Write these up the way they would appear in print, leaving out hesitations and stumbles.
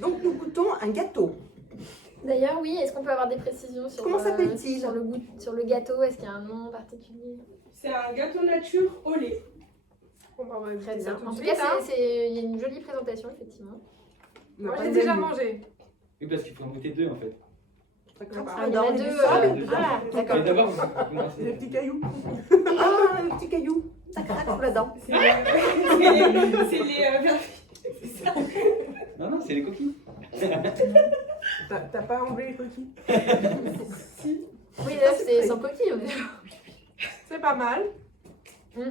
Donc nous goûtons un gâteau. D'ailleurs, oui, est-ce qu'on peut avoir des précisions sur, Comment s'appelle-t-il sur le goût, sur le gâteau? Est-ce qu'il y a un nom particulier? C'est un gâteau nature au lait. On va voir Très ça bien. tout de En tout suite, cas, hein. il y a une jolie présentation, effectivement. Moi, j'ai déjà mangé. Oui, parce qu'il faut en goûter deux en fait. Ça craque Ah, sur Ah, la il y en dent, a il y a deux. du sable. Deux. Ah, d'accord. Mais d'abord, vous commencez. Des petits cailloux. Ah, le petit caillou. Ça craque sur la dent. C'est les c'est ça. Non, non, c'est les coquilles. T'as pas enlevé les coquilles? Si. Oui, là, c'est sans coquille. On est... C'est pas mal. Mm.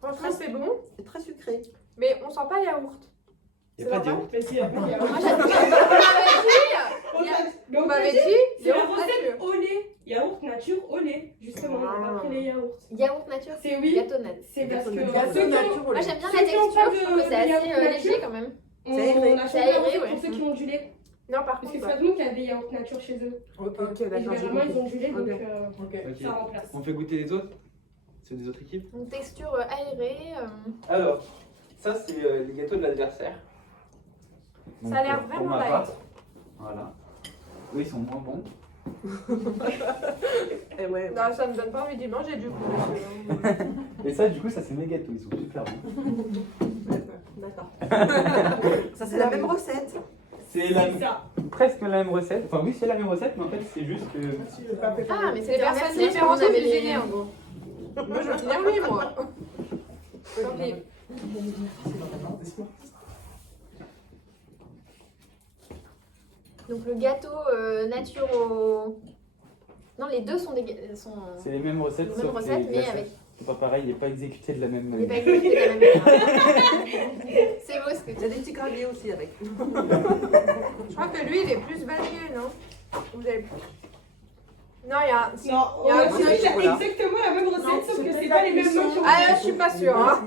Franchement, c'est bon. C'est très sucré. Mais on sent pas le yaourt. Il n'y a pas de yaourt. Mais si, après, il y a- Moi, j'adore. Mais on Vous peut m'avez dire, dit c'est la yaourt recette nature. au lait. Yaourt nature au lait. Justement, on n'a pas pris les yaourts. Yaourt nature, C'est oui. gâteau nature. C'est parce que Gâteau ceux qui ont- nature au Moi, lait. j'aime bien Ceux la qui ont texture. pas Je trouve que c'est de assez yaourt nature. léger quand même. on C'est aéré. a C'est changé la aéré, recette ouais. pour ceux qui ont du lait. Non, par Parce contre, que ouais. Fatmouk a des yaourts nature chez eux. Ok, Et d'accord. j'ai généralement, ils compris. ont du lait, donc Ok. Ok. ça Ok. remplace. On fait goûter les autres. C'est des autres équipes. Une texture aérée. Alors, ça c'est les gâteaux de l'adversaire. Ça a l'air Donc, vraiment pour ma light. part, voilà. Eux ils sont moins bons. Eh ouais. Non, ça me donne pas envie d'y manger du coup. Et ça, du coup, ça c'est mes gâteaux. Ils sont super bons. D'accord. Ça, c'est la même recette. C'est C'est ça. presque la même recette. Enfin, oui, c'est la même recette, mais en fait, c'est juste que. Ah, mais Les c'est personnes inversé, différentes on avait sont les- cuisinées en gros. Moi, je veux dire oui, moi. Tant pis. Donc le gâteau nature au... Non, les deux sont des... sont... C'est les mêmes recettes, les mêmes sauf que recettes, mais là, avec... c'est pas pareil, il n'est pas exécuté de la même Il n'est pas manière. exécuté de la même manière. C'est beau ce que Il y tu a des petits graviers aussi avec. Je crois que lui, il est plus vanillé, non? Vous avez... Non, il y a... Non, Il y a un on goût de a chocolat. exactement la même recette, sauf que peut-être c'est la pas les mêmes cuisson. noms qui ont Ah, là, je suis pas sûre, hein.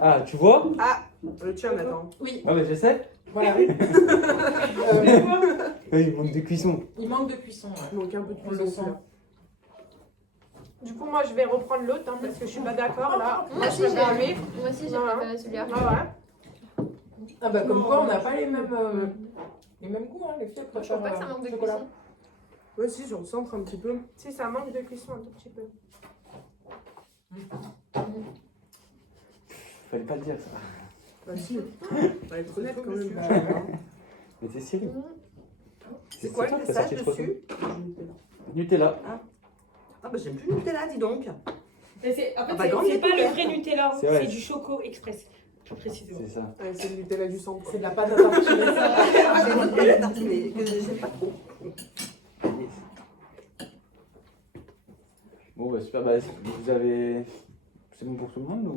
Ah, tu vois? Ah, le tien maintenant. Ah, bah je sais. Voilà. Oui, il manque de cuisson. Il manque de cuisson. Ouais. Il manque un peu de On le cuisson. sent. Du coup, moi, je vais reprendre l'autre, hein, parce que je suis pas d'accord, là. Moi aussi, Je vais pas aimer. Moi aussi, j'ai Voilà. préféré celui-là. Ah Ah bah comme quoi on n'a pas les mêmes goûts, hein, les filles. Moi, je trouve pas que ça manque de chocolat. cuisson. Ouais, si, je recentre un petit peu. ouais. Si, ça manque de cuisson un tout petit peu. Fallait pas le dire ça. Bah, si. On va être honnête quand même. Mais c'est Cyril. C'est quoi toi le qui as message sorti trop dessus? Nutella. Ah, bah, j'aime plus le Nutella, dis donc. Mais c'est- en fait, Ah bah, c'est grande c'est pas le découverte. vrai Nutella, C'est vrai. c'est du Choco Express, plus précisément. C'est ça. Ouais, c'est le Nutella du centre. C'est de la pâte à tartiner. Ah, j'ai une pâte à tartiner, que j'aime pas trop. Bon, bah super. Bah, vous avez. C'est bon pour tout le monde ou...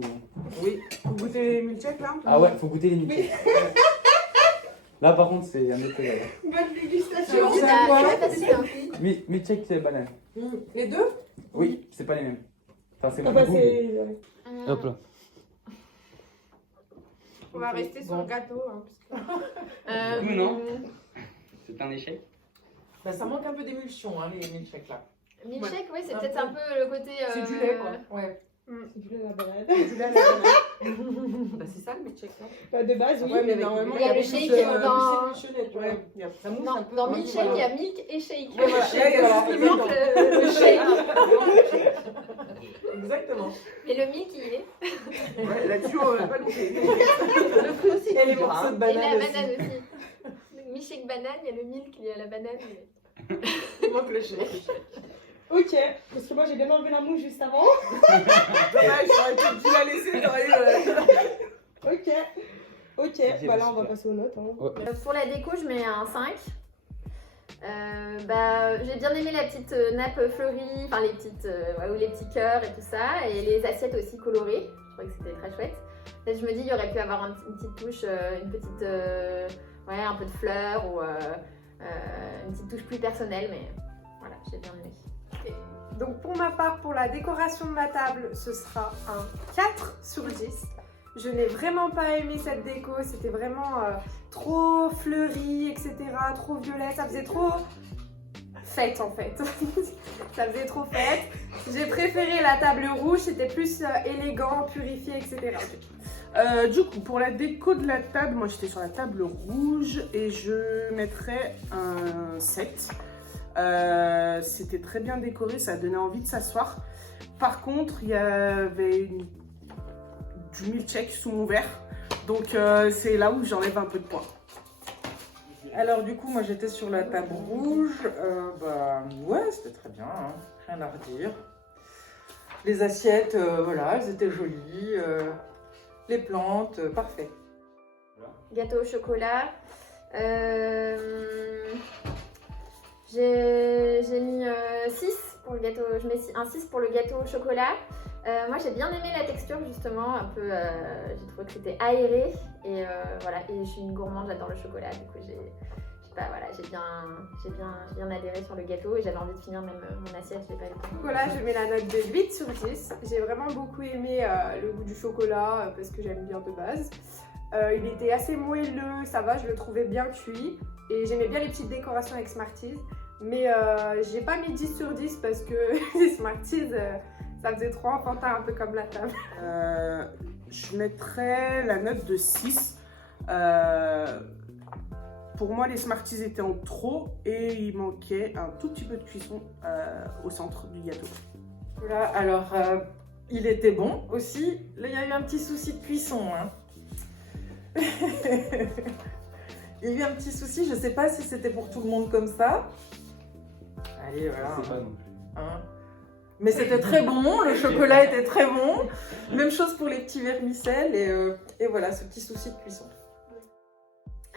Oui. Vous goûtez les milkshakes là? Ah ouais, faut goûter les milkshakes. Là, par contre, c'est un Nutella. là. Bonne dégustation. Oui, C'est t'as- quoi, c'est là pas facile, hein. Milkshake banane. Les deux? Oui, c'est pas les mêmes. Enfin, c'est Ah mon bah goût. mais- c'est... Hop là. On va rester sur le gâteau, hein, parce que... Ou non. C'est un échec. Bah ça manque un peu d'émulsion, hein, les milkshakes là. Milkshake, oui, c'est Un peut-être peu. un peu le côté... C'est du lait quoi. Ouais. C'est du lait à la banane. Du lait à la banane. Bah, c'est ça le milkshake là. Pas de base, oui. Ouais, mais avec- normalement il y a le plus, shake plus dans- émulsionné, tu vois. Ouais. Ça mousse Non, un peu. dans Ouais, milkshake, voilà. il y a milk et shake. Ouais, voilà. Là, il y a Voilà. juste Il manque le shake. Exactement. Mais le milk, il y est. Ouais, là-dessus, on va pas goûter. Le fruit aussi. Et les morceaux de Et banane la aussi. banane aussi. Le milkshake banane, il y a le milk lié à la banane. mais- Il manque le shake. Ok, parce que moi j'ai bien enlevé la mouche juste avant. Dommage, j'aurais peut-être dû la laisser, j'aurais eu. Ok, bah là on va passer aux notes. Hein. Pour la déco, je mets un 5. J'ai bien aimé la petite nappe fleurie, enfin les petites, ou les petits cœurs et tout ça, et les assiettes aussi colorées. Je trouvais que c'était très chouette. Peut-être je me dis il y aurait pu avoir une petite touche, un peu de fleurs ou une petite touche plus personnelle, mais voilà, j'ai bien aimé. Donc pour ma part, pour la décoration de ma table, ce sera un 4 sur 10. Je n'ai vraiment pas aimé cette déco, c'était vraiment trop fleuri, etc., trop violet, ça faisait trop fête en fait. Ça faisait trop fête. J'ai préféré la table rouge, c'était plus élégant, purifié, etc. Du coup, pour la déco de la table, moi j'étais sur la table rouge et je mettrais un 7. C'était très bien décoré, ça donnait envie de s'asseoir. Par contre, il y avait du milkshake sous mon verre, donc c'est là où j'enlève un peu de poids. Alors du coup, moi j'étais sur la table rouge. Bah ouais, c'était très bien, hein. Rien à redire. Les assiettes, voilà, elles étaient jolies. Les plantes, parfait. Gâteau au chocolat. J'ai mis 6 pour le gâteau. Je mets un 6 pour le gâteau au chocolat. Moi j'ai bien aimé la texture justement, un peu, j'ai trouvé que c'était aéré et voilà, et je suis une gourmande, j'adore le chocolat, du coup j'ai bien adhéré sur le gâteau et j'avais envie de finir même mon assiette, j'ai pas eu le temps. Chocolat, je mets la note de 8 sur 10. J'ai vraiment beaucoup aimé le goût du chocolat parce que j'aime bien de base. Il était assez moelleux, ça va, je le trouvais bien cuit et j'aimais bien les petites décorations avec Smarties. Mais j'ai pas mis 10 sur 10 parce que les Smarties, ça faisait trop enfantin, un peu comme la table. Je mettrais la note de 6. Pour moi, les Smarties étaient en trop et il manquait un tout petit peu de cuisson au centre du gâteau. Voilà, alors il était bon aussi. Là, il y a eu un petit souci de cuisson, hein. Il y a eu un petit souci, je sais pas si c'était pour tout le monde comme ça. Allez, voilà. Je sais pas non plus. Hein. Mais c'était très bon, le chocolat était très bon. Même chose pour les petits vermicelles et voilà, ce petit souci de cuisson.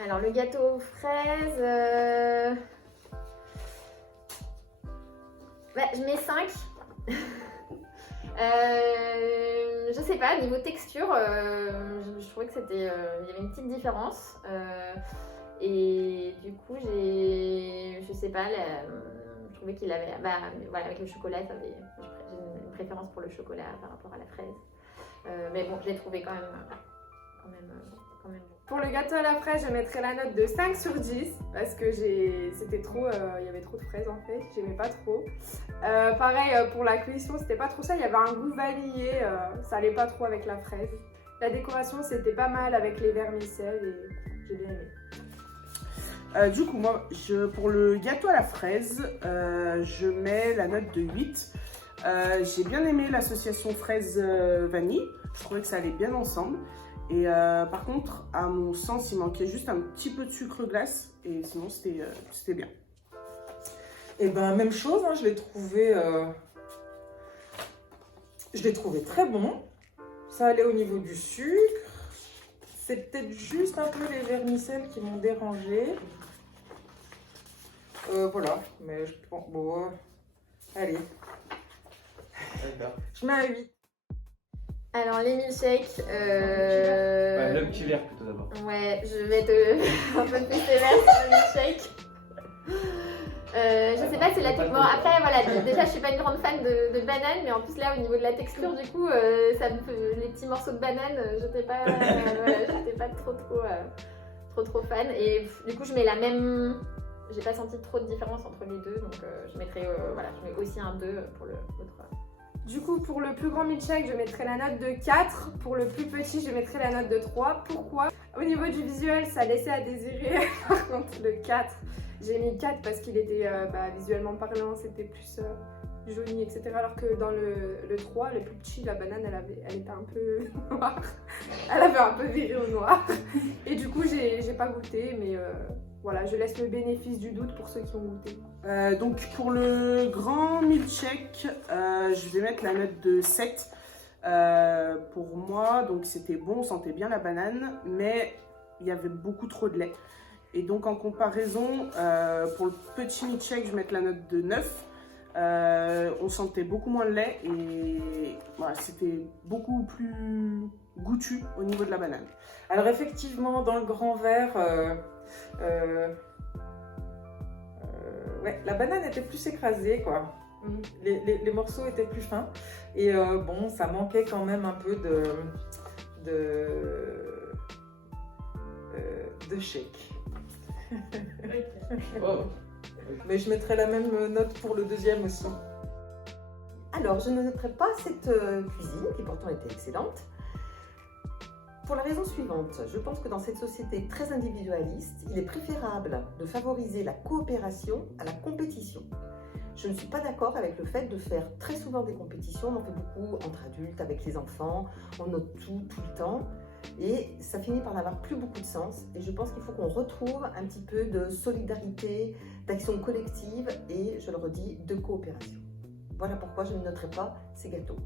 Alors le gâteau aux fraises, je mets 5. Je sais pas, niveau texture, je trouvais que c'était, il y avait une petite différence. Et du coup, je sais pas, je trouvais qu'il avait, voilà, avec le chocolat, j'ai une préférence pour le chocolat par rapport à la fraise. Mais bon, je l'ai trouvé quand même bon. Pour le gâteau à la fraise, je mettrais la note de 5 sur 10 parce que c'était trop, il y avait trop de fraises en fait, j'aimais pas trop. Pareil pour la cuisson, c'était pas trop ça, il y avait un goût vanillé, ça allait pas trop avec la fraise. La décoration c'était pas mal avec les vermicelles et j'ai bien aimé. Du coup, moi, pour le gâteau à la fraise, je mets la note de 8. J'ai bien aimé l'association fraise-vanille, je trouvais que ça allait bien ensemble. Et par contre, à mon sens, il manquait juste un petit peu de sucre glace et sinon c'était bien. Et ben même chose, hein, je l'ai trouvé très bon. Ça allait au niveau du sucre. C'est peut-être juste un peu les vermicelles qui m'ont dérangé. Voilà, mais je pense bon. Allez, D'accord. je mets un 8. Alors les milkshakes, Le petit verre plutôt d'abord. ouais, je vais être un peu plus sévère sur le milkshake. Je sais pas, c'est la texture. Bon, après, voilà, déjà, je suis pas une grande fan de banane, mais en plus, là, au niveau de la texture, du coup, les petits morceaux de banane, j'étais pas, trop fan. Et du coup, je mets la même. J'ai pas senti trop de différence entre les deux, donc je mettrai, je mets aussi un 2 pour l'autre. Du coup, pour le plus grand milkshake, je mettrai la note de 4. Pour le plus petit, je mettrai la note de 3. Pourquoi? Au niveau du visuel, ça laissait à désirer. Par contre, le 4, j'ai mis 4 parce qu'il était visuellement parlant, c'était plus jauni, etc. Alors que dans le 3, le plus petit, la banane, elle était un peu noire. Elle avait un peu viré au noir. Et du coup, j'ai pas goûté, mais voilà, je laisse le bénéfice du doute pour ceux qui ont goûté. Donc pour le grand milkshake, je vais mettre la note de 7. Pour moi, donc c'était bon, on sentait bien la banane, mais il y avait beaucoup trop de lait. Et donc en comparaison, pour le petit milkshake, je vais mettre la note de 9. On sentait beaucoup moins le lait et voilà, c'était beaucoup plus goûtu au niveau de la banane. Alors effectivement, dans le grand verre, ouais, la banane était plus écrasée, quoi. Les morceaux étaient plus fins. Et bon, ça manquait quand même un peu de shake. Oh. Mais je mettrai la même note pour le deuxième aussi. Alors, je ne noterai pas cette cuisine, qui pourtant était excellente, pour la raison suivante. Je pense que dans cette société très individualiste, il est préférable de favoriser la coopération à la compétition. Je ne suis pas d'accord avec le fait de faire très souvent des compétitions. On en fait beaucoup entre adultes, avec les enfants, on note tout le temps. Et ça finit par n'avoir plus beaucoup de sens. Et je pense qu'il faut qu'on retrouve un petit peu de solidarité, d'action collective et, je le redis, de coopération. Voilà pourquoi je ne noterai pas ces gâteaux.